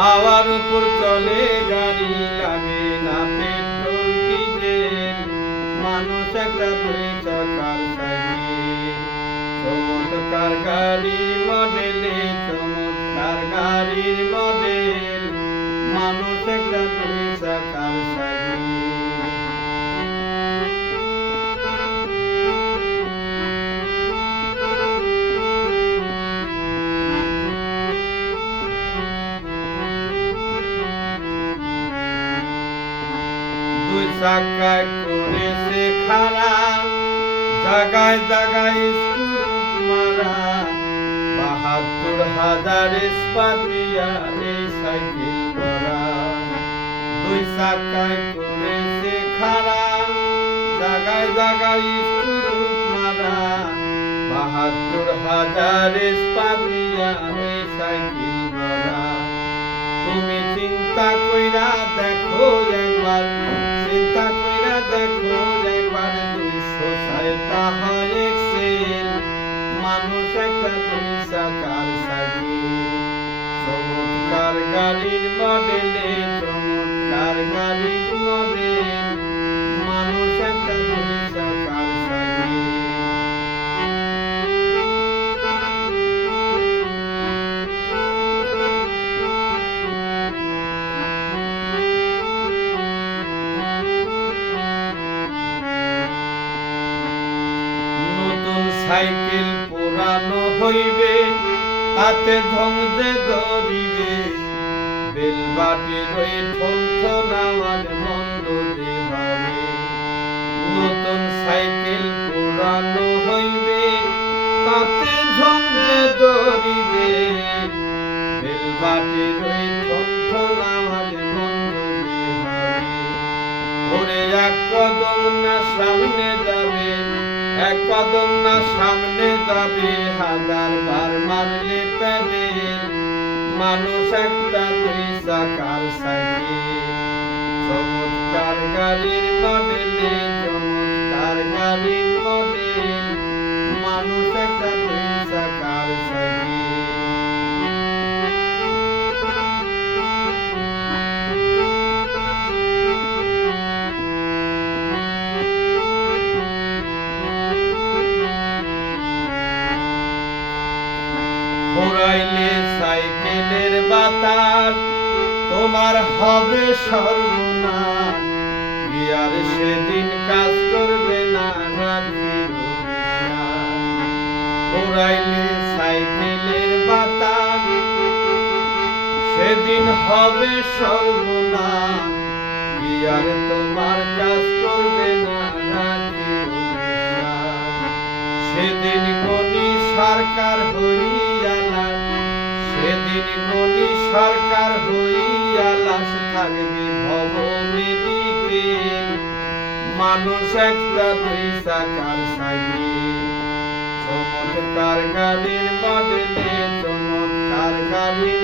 হাওয়ার উপর চলে গাড়ি, লাগে না পেট্রোল ডিজেল, মানুষ একটা দুই চাকার সাইকেল। চমৎকার গাড়ির মডেলে, চমৎকার গাড়ির মডেল, মানুষ একটা দুই চাকার সাইকেল। দুই চাকায় করেছে খাড়া, জাগায় জাগায় স্কুল মারা, ৭২,০০০ স্পাতিয়া এই সাইকেল করা। দুই চাকায় করেছে খাড়া, জাগায় জাগায় স্কুল মারা, ৭২,০০০ স্পাতিয়া এই সাইকেল করা। তুমি চিন্তা কইরা দেখো একবার, চিন্তা কইরা দেখো একবার, ২০০ হয় এক্সেল, মানুষ একটা দুই চাকার সাইকেল। চমৎকার গাড়ির মডেলে, চমৎকার গাড়ির মডেল, মানুষ একটা দুই চাকার সাইকেল। সাইকেল পুরানো হইবে, তাতে ধমজে ধরিবে, বেলবাটির ওই ঠন আওয়াজ বন্ধ যে হবে। নতুন সাইকেল পুরানো হইবে, তাতে ধমজে ধরিবে, বেলবাটির ওই ঠন আওয়াজ বন্ধ যে হবে। ওরে এক কদম না সামনে যাবে, এক কদম না সামনে যাবে, ১০০০ বার মারলে প্যাডেল, মানুষ একটা দুই চাকার সাইকেল। চমৎকার গাড়ির মডেলে, চমৎকার গাড়ির মডেল, মানুষ একটা দুই চাকার সাইকেল। ঘোরাইলে সাইকেলের বাতাস, তোমার হবে সর্বনাশ, গিয়ার সেদিন কাজ করবে না, রাখিও বিশ্বাস। ঘোরাইলে সাইকেলের বাতাস, সেদিন হবে সর্বনাশ, গিয়ার তোমার কাজ করবে না, রাখিও বিশ্বাস। সেদিন গনি সরকার হইয়া লাশ, সেদিন গনি সরকার হইয়া লাশ, থাকবে ভব মেডিকেল, মানুষ একটা দুই চাকার সাইকেল। চমৎকার গাড়ির মডেলে, চমৎকার গাড়ির